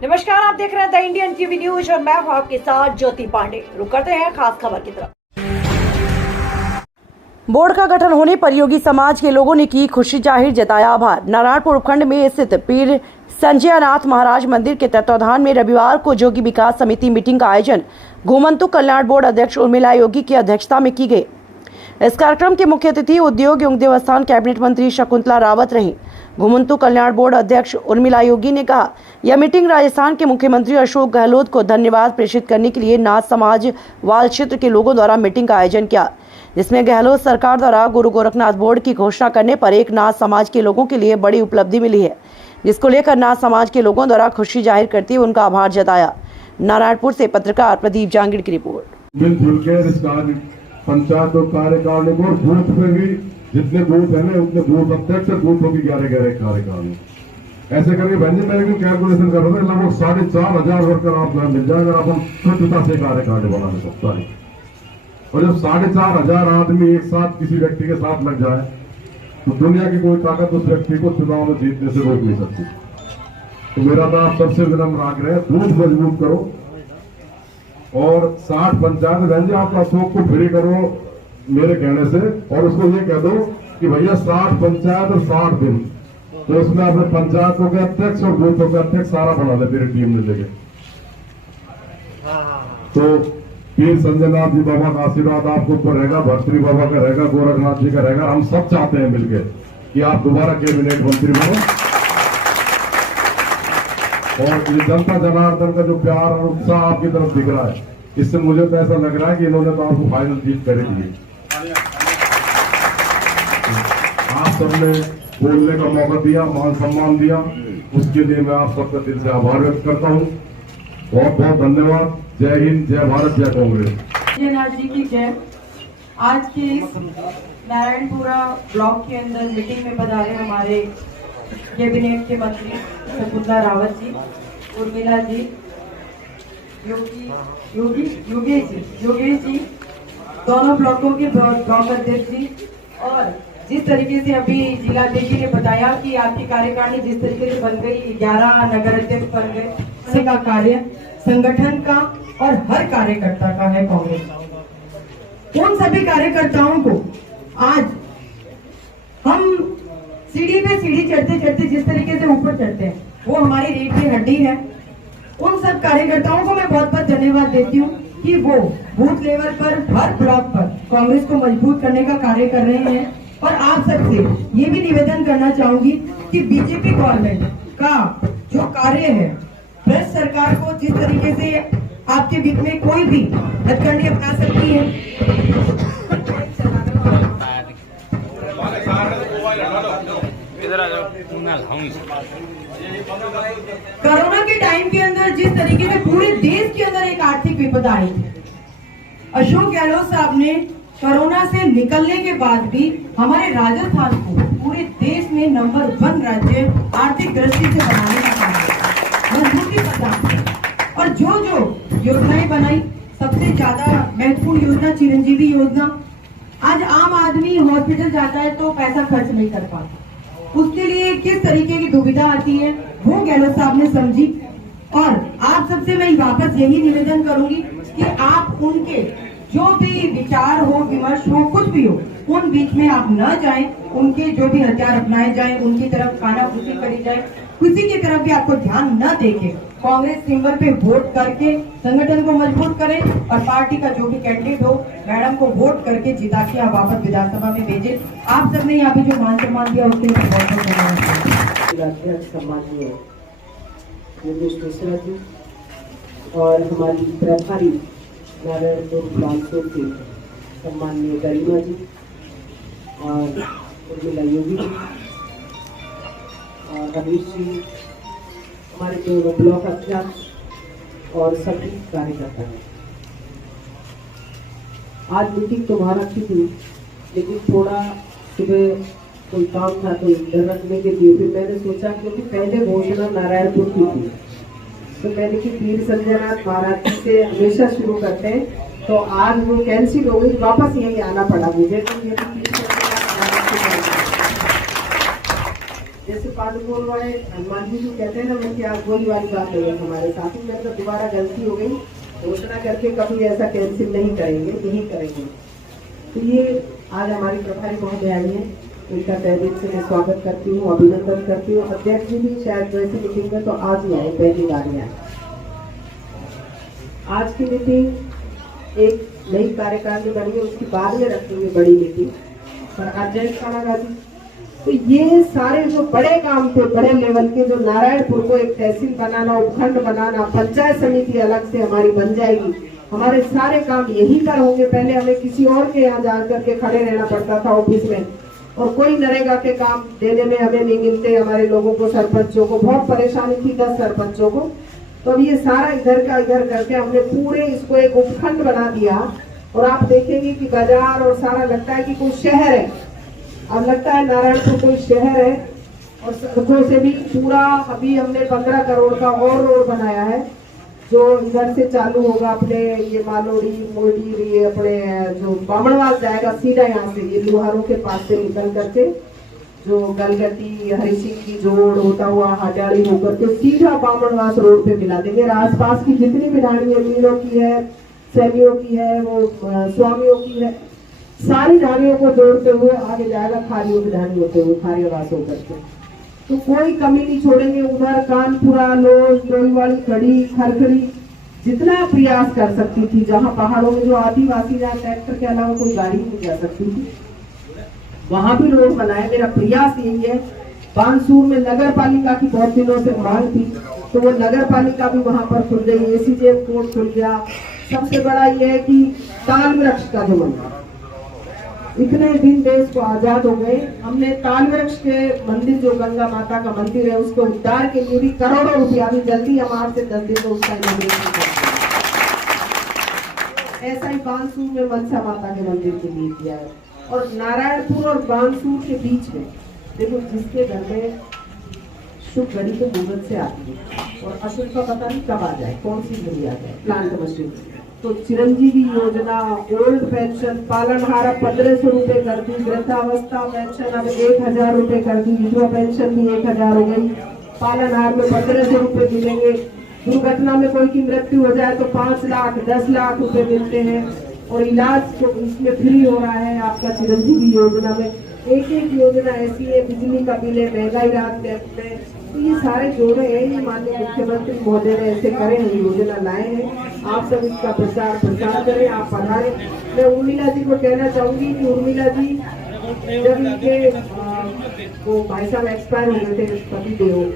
नमस्कार, आप देख रहे हैं द इंडियन टीवी न्यूज और मैं हूं आपके साथ ज्योति पांडे। रुक करते हैं खास खबर की तरफ। बोर्ड का गठन होने पर योगी समाज के लोगों ने की खुशी जाहिर, जताया आभार। नारायणपुर उपखंड में स्थित पीर संजयनाथ महाराज मंदिर के तत्वाधान में रविवार को जोगी विकास समिति मीटिंग का आयोजन घुमंतु कल्याण बोर्ड अध्यक्ष उर्मिला योगी की अध्यक्षता में की गई। इस कार्यक्रम के मुख्य अतिथि उद्योग एवं देवस्थान कैबिनेट मंत्री शकुंतला रावत रहीं। घुमंतु कल्याण बोर्ड अध्यक्ष उर्मिला योगी ने कहा, यह मीटिंग राजस्थान के मुख्यमंत्री अशोक गहलोत को धन्यवाद प्रेषित करने के लिए नाथ समाज वाल क्षेत्र के लोगों द्वारा मीटिंग का आयोजन किया, जिसमें गहलोत सरकार द्वारा गुरु गोरखनाथ बोर्ड की घोषणा करने पर एक नाथ समाज के लोगों के लिए बड़ी उपलब्धि मिली है, जिसको लेकर नाथ समाज के लोगों द्वारा खुशी जाहिर करते हुए उनका आभार जताया। नारायणपुर से पत्रकार प्रदीप जांगिड़ की रिपोर्ट। पंचायत और कार्यकारिणी को बूथ पे भी जितने बूथ है ना उतने बूथ अध्यक्ष बूथों की 11 कार्यकारिणी ऐसे करके बहन मैं भी कैलकुलेशन कर रहा था, लगभग 4,500 वर्कर आप मिल जाए अगर आप शुद्धता से कार्यकारिणी बना सकता है। और जब 4,500 आदमी एक साथ किसी व्यक्ति के साथ लग जाए तो दुनिया की कोई ताकत उस व्यक्ति को चुनाव में जीतने से रोक नहीं सकती। तो मेरा तो आप सबसे विनम्र आग्रह है, बूथ मजबूत करो और 60 पंचायत बहन जी आप अशोक को फ्री करो मेरे कहने से, और उसको ये कह दो कि भैया 60 पंचायत और 60 दिन, तो उसमें अपने पंचायतों के अध्यक्ष और बूथों के अध्यक्ष सारा बना ले मेरी टीम ने लेके। तो पीर संजयनाथ जी बाबा का आशीर्वाद आपको ऊपर रहेगा, भर्तरी बाबा का रहेगा, गोरखनाथ जी का रहेगा। हम सब चाहते हैं मिलकर कि आप दोबारा कैबिनेट मंत्री बनो, और ये जनता जनार्दन का जो प्यार और उत्साह आपकी तरफ दिख रहा है, इससे मुझे तो ऐसा लग रहा है कि इन्होंने तो आपको फाइनल जीत करेगी। आप सबने बोलने का मौका दिया, मान सम्मान दिया, उसके लिए मैं आप सबका दिल से आभार व्यक्त करता हूँ। बहुत बहुत धन्यवाद। जय हिंद, जय भारत, जय कांग्रेस। संजयनाथ जी की जय। आज के इस नारायणपुरा ब्लॉक के अंदर मीटिंग में पधारे हमारे कैबिनेट के मंत्री शकुंतला रावत जी, उर्मिला जी, योगेश जी, दोनों ब्लॉकों के ब्लॉक अध्यक्ष जी, और जिस तरीके से अभी जिलाध्यक्ष ने बताया कि आपकी कार्यकारिणी जिस तरीके से बन गई, 11 नगर अध्यक्ष बन गए, इसका कार्य संगठन का और हर कार्यकर्ता का है कांग्रेस। उन सभी कार्यकर्ताओं को आज हम सीढ़ी पे सीढ़ी चढ़ते चढ़ते जिस तरीके से ऊपर चढ़ते हैं वो हमारी रीढ़ की हड्डी है। उन सब कार्यकर्ताओं को मैं बहुत बहुत धन्यवाद देती हूँ कि वो बूथ लेवल पर हर ब्लॉक पर कांग्रेस को मजबूत करने का कार्य कर रहे हैं। और आप सबसे ये भी निवेदन करना चाहूंगी कि बीजेपी गवर्नमेंट का जो कार्य है, भ्रष्ट सरकार को जिस तरीके से आपके बीच में कोई भी हथकंडी अपना सकती है, कोरोना के टाइम के अंदर जिस तरीके से पूरे देश के अंदर एक आर्थिक विपदा आई थी, अशोक गहलोत साहब ने कोरोना से निकलने के बाद भी हमारे राजस्थान को पूरे देश में नंबर 1 राज्य आर्थिक दृष्टि से बनाने का काम मजबूती प्रदान। और जो योजनाएं बनाई, सबसे ज्यादा महत्वपूर्ण योजना चिरंजीवी योजना। आज आम आदमी हॉस्पिटल जाता है तो पैसा खर्च नहीं कर पाता, उसके लिए किस तरीके की दुविधा आती है वो गहलोत साहब ने समझी। और आप सबसे मैं वापस यही निवेदन करूंगी कि आप उनके जो भी विचार हो, विमर्श हो, कुछ भी हो, उन बीच में आप न जाएं। उनके जो भी हथियार अपनाए जाएं, उनकी तरफ कानाफूसी करी जाए, किसी की तरफ भी आपको ध्यान न देके कांग्रेस सिंबल पे वोट करके संगठन को मजबूत करें और पार्टी का जो भी कैंडिडेट हो मैडम को वोट करके जिता के आप वापस विधानसभा में भेजें। आप सबने यहाँ पे जो मान सम्मान दिया उसके लिए बहुत बहुत धन्यवाद। सम्मानीय योगेश मिश्रा जी और हमारी प्रभारी नारायणपुर ब्लॉक की सम्मानीय गरिमा जी और उर्मिला योगी जी और रमेश जी, हमारे जो ब्लॉक अध्यक्ष और सभी कार्यकर्ता हैं। आज मीटिंग तुम्हारा की थी, लेकिन थोड़ा सुबह कोई काम था तो इधर रखने के लिए फिर मैंने सोचा, क्योंकि पहले घोषणा नारायणपुर की थी तो मैंने कि पीर संजयनाथ महाराज जी से हमेशा शुरू करते हैं, तो आज वो कैंसिल हो गई, वापस यही आना पड़ा मुझे। तो ये जैसे बोल रहे हनुमान जी जो कहते हैं ना, मैं क्या वही वाली बात है हमारे साथ ही। मेरे को दोबारा गलती हो गई, घोषणा करके कभी ऐसा कैंसिल नहीं करेंगे, यही करेंगे। तो ये आज हमारी प्रभारी महोदय आई है, इनका तहे दिल से मैं स्वागत करती हूँ, अभिनंदन करती हूँ। अध्यक्ष जी भी शायद वैसी मीटिंग में तो आज ही आए, पहली बार ही आए। आज की मीटिंग एक नई कार्यकारिणी बनी है, उसकी बाद में रखेंगे बड़ी मीटिंग। पर अध्यक्ष खाना जी, तो ये सारे जो बड़े काम थे, बड़े लेवल के, जो नारायणपुर को एक तहसील बनाना, उपखंड बनाना, पंचायत समिति अलग से हमारी बन जाएगी, हमारे सारे काम यही पर होंगे। पहले हमें किसी और के यहाँ जा करके खड़े रहना पड़ता था ऑफिस में, और कोई नरेगा के काम देने में हमें नहीं मिलते। हमारे लोगों को, सरपंचों को बहुत परेशानी थी, 10 सरपंचों को। तो अब ये सारा इधर का इधर करके हमने पूरे इसको एक उपखंड बना दिया। और आप देखेंगे कि बाजार और सारा लगता है कि कोई शहर है, अब लगता है नारायणपुर कोई शहर है। और सड़कों से भी पूरा अभी हमने 15 करोड़ का और रोड बनाया है, जो इधर से चालू होगा अपने ये मालोड़ी मोड़ी, ये अपने जो बामणवाल जाएगा सीधा यहाँ से, ये लोहारों के पास से निकल करके जो गलगटी हरी सिंह की जोड़ होता हुआ हजारी होकर के सीधा बामणवास रोड पे मिला देंगे। आसपास की जितनी भी ढाणी है, मीलों की है, सैनियों की है, वो स्वामियों की है, सारी ढाणियों को जोड़ते हुए आगे जाएगा, खारियों की ढाणी होते हुए खारियावास होकर के। तो कोई कमी नहीं छोड़ेंगे। उधर कानपुरा, लोज, डोईवाड़ी, खड़ी, खरखड़ी, जितना प्रयास कर सकती थी, जहाँ पहाड़ों में जो आदिवासी, जहाँ ट्रैक्टर के अलावा कोई गाड़ी नहीं जा सकती थी, वहां भी रोड बनाए। मेरा प्रयास यही है। बानसूर में नगर पालिका की बहुत दिनों से मांग थी, तो वो नगर पालिका भी वहां पर खुल गई, एसीजेएम कोर्ट खुल गया। सबसे बड़ा ये है कि ताल वृक्ष का जो मंदिर, इतने दिन देश को आजाद हो गए, हमने ताल वृक्ष के मंदिर, जो गंगा माता का मंदिर है, उसको उद्धार के लिए भी करोड़ों रुपया, अभी जल्दी हम 8 से 10 दिन में उसका इनॉग्रेशन करेंगे। ऐसा ही बानसूर में मनसा माता के मंदिर के लिए किया है। और नारायणपुर और बानसूर के बीच में देखो, जिसके घर में शुभ घड़ी तो मुहूर्त से आती है और अशुभ का पता नहीं कब आ जाए, कौन सी घड़ी आ जाए, प्लांट मशीन। तो चिरंजीवी योजना, ओल्ड पेंशन, पालनहार अब 1500 रुपए कर दी, वृद्धावस्था पेंशन अब 1000 रुपए कर दी, विधवा पेंशन भी 1000 हो गई, पालनहार में 1500 रुपए मिलेंगे। दुर्घटना में कोई की मृत्यु हो जाए तो 5 लाख 10 लाख रुपए मिलते हैं, और इलाज तो इसमें फ्री हो रहा है आपका चिरंजीवी योजना में। एक एक योजना ऐसी है, बिजली का बिल है, महंगाई राहत कैंप में, तो ये सारे जोड़े हैं, ये माननीय मुख्यमंत्री महोदय ने ऐसे करे हैं, योजना लाए हैं। आप सब इसका प्रचार प्रसार करें, आप पधारें। मैं उर्मिला जी को कहना चाहूंगी कि उर्मिला जी, जब इनके वो भाई साहब एक्सपायर हो गए थे पति देव,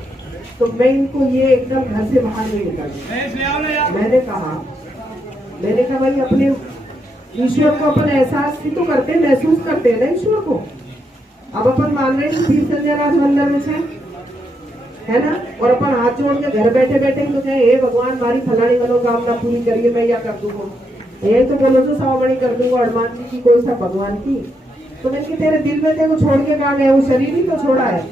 तो मैं इनको ये एकदम घर से बाहर नहीं निकाली। मैंने कहा भाई, अपने ईश्वर को अपन एहसास भी तो करते, महसूस करते हैं ना ईश्वर को। अब अपन मान रहे हैं तीर्थ संजयनाथ मंदिर में है ना, और अपन हाथ जोड़ के घर बैठे बैठे तो कहे, हे भगवान हमारी फलानी मनोकामना पूरी करिए, मैं या कर दूंगा। ये तो बोलो तो 100 मणि कर दूंगा हनुमान जी की, कोई सा भगवान की। तो मैं कि तेरे दिल में देखो छोड़ के कहा गए, वो शरीर ही तो छोड़ा है।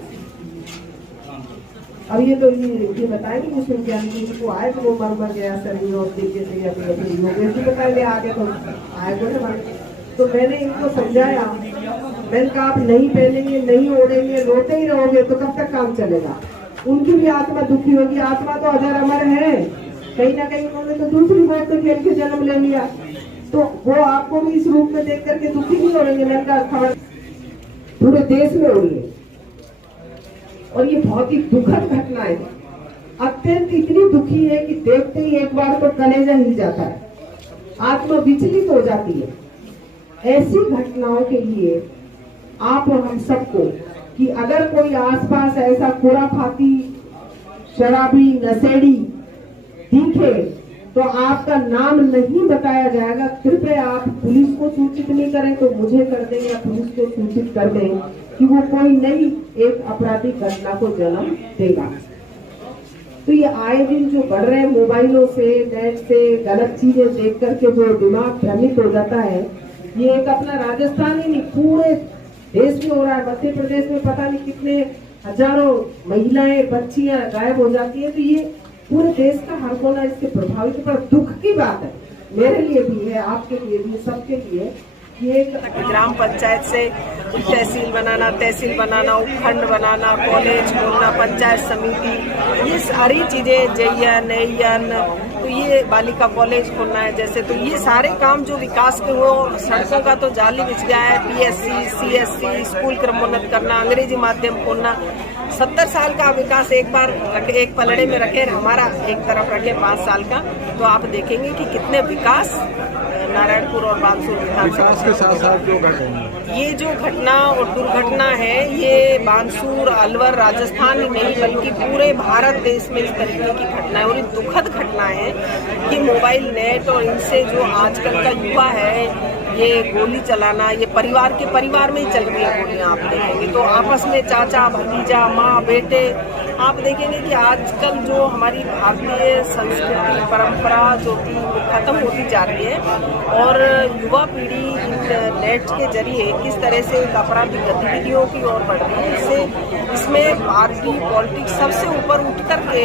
अब ये तो ये बताएंगे उस विज्ञान जी को आए तो वो मर गया शरीर, और देखिए से योगेश जी बताए आगे तो आए बोले। तो मैंने इनको समझाया, मैंने कहा आप नहीं पहनेंगे, नहीं ओढ़ेंगे, रोते ही रहोगे तो कब तक काम चलेगा। उनकी भी आत्मा दुखी होगी, आत्मा तो अजर अमर है, कहीं ना कहीं उन्होंने तो दूसरी बात तो खेल के जन्म ले लिया, तो वो आपको भी इस रूप में देख करके दुखी नहीं हो रही है। मैंने कहा खबर पूरे देश में हो रही है, और ये बहुत ही दुखद घटना है, अत्यंत इतनी दुखी है कि देखते ही एक बार तो कलेजा हिल जाता है, आत्मा विचलित हो जाती है। ऐसी घटनाओं के लिए आप और हम सबको, कि अगर कोई आसपास ऐसा खुराफाती शराबी नशेड़ी दिखे तो आपका नाम नहीं बताया जाएगा। कृपया आप पुलिस को सूचित नहीं करें तो मुझे कर दें, या पुलिस को सूचित कर दें कि वो कोई नई एक आपराधिक घटना को जन्म देगा। तो ये आए दिन जो बढ़ रहे मोबाइलों से, नेट से गलत चीजें देख करके जो दिमाग भ्रमित हो जाता है, ये एक अपना राजस्थान ही नहीं पूरे देश में हो रहा है। मध्य प्रदेश में पता नहीं कितने हजारों महिलाएं, बच्चियां गायब हो जाती है। तो ये पूरे देश का हर कोना इससे प्रभावित, पर दुख की बात है, मेरे लिए भी है, आपके लिए भी, सबके लिए, ये ग्राम पंचायत से तहसील बनाना, उपखंड बनाना, कॉलेज खोलना, पंचायत समिति, ये सारी चीज़ें, जयन एयन, तो ये बालिका कॉलेज खोलना है जैसे, तो ये सारे काम जो विकास के हो, सड़कों का तो जाल ही बिछ गया है, PSC, CSC, स्कूल क्रमोन्नत करना, अंग्रेजी माध्यम खोलना, 70 साल का विकास एक बार एक पलड़े में रखे, हमारा एक तरफ रखे 5 साल का, तो आप देखेंगे कि कितने विकास नारायणपुर और बानसूर विधानसभा के साथ साथ जो ये जो घटना और दुर्घटना है, ये बानसूर, अलवर, राजस्थान ही नहीं बल्कि पूरे भारत देश में इस तरीके की घटनाएं और दुखद घटना है कि मोबाइल नेट और इनसे जो आजकल का युवा है, ये गोली चलाना, ये परिवार में ही चल रही है गोलियां, आप देखेंगे तो आपस में चाचा भतीजा, माँ बेटे, आप देखेंगे कि आजकल जो हमारी भारतीय संस्कृति परंपरा जो कि खत्म होती जा रही है और युवा पीढ़ी नेट के जरिए किस तरह से आपराधिक गतिविधियों की ओर बढ़ रही है, इसमें पार्टी पॉलिटिक्स सबसे ऊपर उठ करके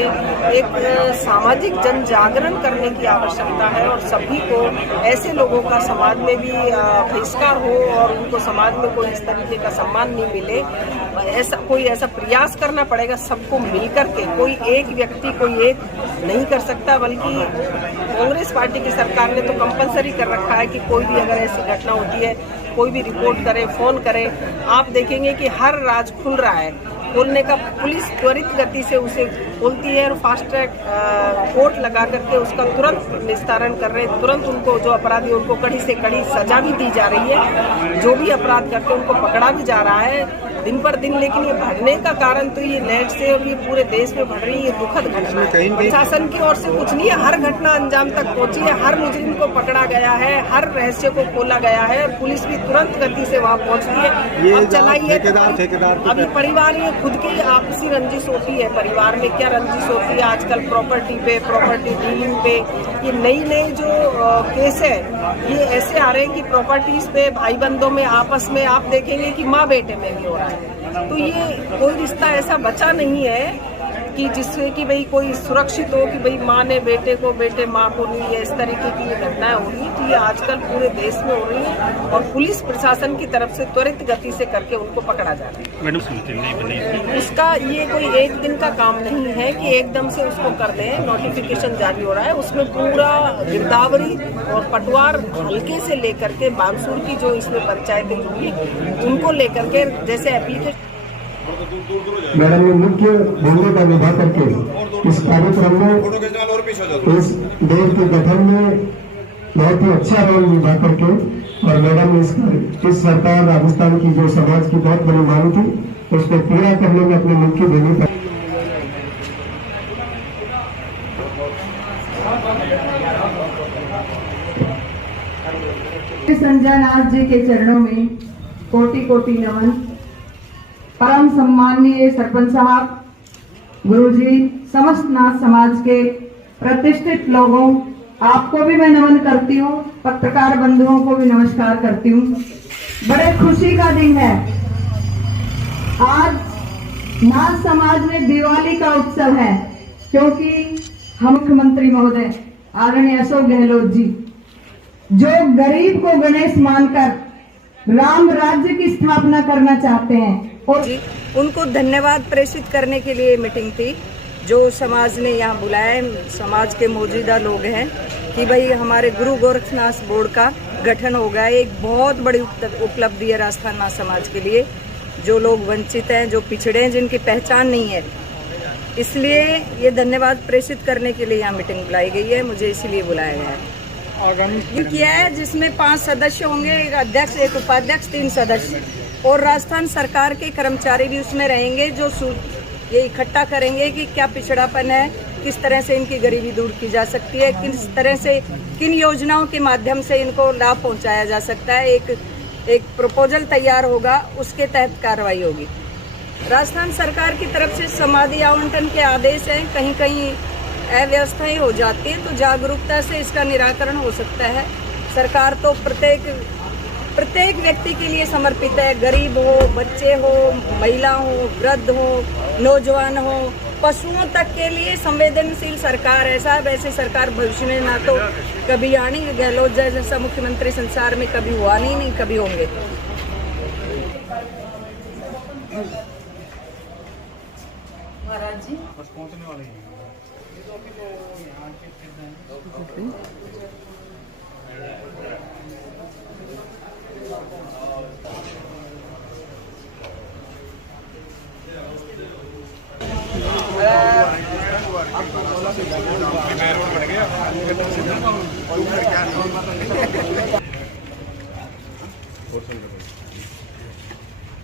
एक सामाजिक जन जागरण करने की आवश्यकता है और सभी को ऐसे लोगों का समाज में भी बहिष्कार हो और उनको समाज में कोई इस तरीके का सम्मान नहीं मिले, ऐसा प्रयास करना पड़ेगा सबको मिलकर के। कोई एक व्यक्ति कोई एक नहीं कर सकता, बल्कि कांग्रेस पार्टी की सरकार ने तो कंपलसरी कर रखा है कि कोई भी अगर ऐसी घटना होती है, कोई भी रिपोर्ट करे, फोन करे। आप देखेंगे कि हर राज खुल रहा है, खोलने का पुलिस त्वरित गति से उसे खोलती है और फास्ट ट्रैक कोर्ट लगा करके उसका तुरंत निस्तारण कर रहे हैं, तुरंत उनको जो अपराधी उनको कड़ी से कड़ी सजा भी दी जा रही है, जो भी अपराध करके उनको पकड़ा भी जा रहा है दिन पर दिन। लेकिन ये बढ़ने का कारण तो ये नेट से और ये पूरे देश में बढ़ रही है दुखद घटना है। प्रशासन की ओर से कुछ नहीं है, हर घटना अंजाम तक पहुंची है, हर मुजरिम को पकड़ा गया है, हर रहस्य को खोला गया है और पुलिस भी तुरंत गति से वहाँ पहुंचती है। अब चलाइए अभी परिवार ये खुद की आपसी रंजिश होती है, परिवार में क्या रंजिश होती है आजकल प्रॉपर्टी पे, प्रॉपर्टी डीलिंग पे, ये नई जो केस है ये ऐसे आ रहे हैं कि प्रॉपर्टीज पे भाई बंधों में आपस में आप देखेंगे कि माँ बेटे में भी हो रहा है। तो ये कोई रिश्ता ऐसा बचा नहीं है कि जिससे कि भाई कोई सुरक्षित हो कि भाई माँ ने बेटे को, बेटे माँ को नहीं, है इस तरीके की ये घटनाएं हो रही है। तो ये आजकल पूरे देश में हो रही है और पुलिस प्रशासन की तरफ से त्वरित गति से करके उनको पकड़ा जा रहा है। मैडम उसका ये कोई एक दिन का काम नहीं है कि एकदम से उसको कर दें, नोटिफिकेशन जारी हो रहा है, उसमें पूरा गिरदावरी और पटवार हल्के से लेकर के बानसूर की जो इसमें पंचायतें जुड़ी उनको लेकर के जैसे एप्लीकेशन मैडम ने मुख्य भूमिका निभा करके इस कार्यक्रम में इस देश के गठन में बहुत ही अच्छा रोल निभा करके और मैडम इस सरकार राजस्थान की जो समाज की बहुत बड़ी मांग थी उसको पूरा करने में अपनी मुख्य भूमिका। संजय नाथ जी के चरणों में कोटि कोटि नमन। परम सम्माननीय सरपंच साहब, गुरुजी, समस्त नाथ समाज के प्रतिष्ठित लोगों, आपको भी मैं नमन करती हूँ, पत्रकार बंधुओं को भी नमस्कार करती हूँ। बड़े खुशी का दिन है आज, नाथ समाज में दिवाली का उत्सव है, क्योंकि हम मुख्यमंत्री महोदय आदरणीय अशोक गहलोत जी जो गरीब को गणेश मानकर राम राज्य की स्थापना करना चाहते हैं और उनको धन्यवाद प्रेषित करने के लिए मीटिंग थी जो समाज ने यहाँ बुलाया है। समाज के मौजूदा लोग हैं कि भाई हमारे गुरु गोरखनाथ बोर्ड का गठन हो गया है। एक बहुत बड़ी उपलब्धि है राजस्थान नाथ समाज के लिए, जो लोग वंचित हैं, जो पिछड़े हैं, जिनकी पहचान नहीं है, इसलिए ये धन्यवाद प्रेषित करने के लिए यहाँ मीटिंग बुलाई गई है। मुझे इसीलिए बुलाया गया है। किया है जिसमें 5 सदस्य होंगे, एक अध्यक्ष, एक उपाध्यक्ष, 3 सदस्य और राजस्थान सरकार के कर्मचारी भी उसमें रहेंगे जो ये इकट्ठा करेंगे कि क्या पिछड़ापन है, किस तरह से इनकी गरीबी दूर की जा सकती है, किस तरह से किन योजनाओं के माध्यम से इनको लाभ पहुंचाया जा सकता है। एक प्रपोजल तैयार होगा, उसके तहत कार्रवाई होगी। राजस्थान सरकार की तरफ से समाधि आवंटन के आदेश हैं, कहीं कहीं अव्यवस्थाएं हो जाती है तो जागरूकता से इसका निराकरण हो सकता है। सरकार तो प्रत्येक व्यक्ति के लिए समर्पित है, गरीब हो, बच्चे हो, महिला हो, वृद्ध हो, नौजवान हो, पशुओं तक के लिए संवेदनशील सरकार है साहब। ऐसे सरकार भविष्य में ना तो कभी आनी, गहलोत जैसा मुख्यमंत्री संसार में कभी हुआ नहीं कभी होंगे। महाराज जी बस पहुंचने वाले हैं।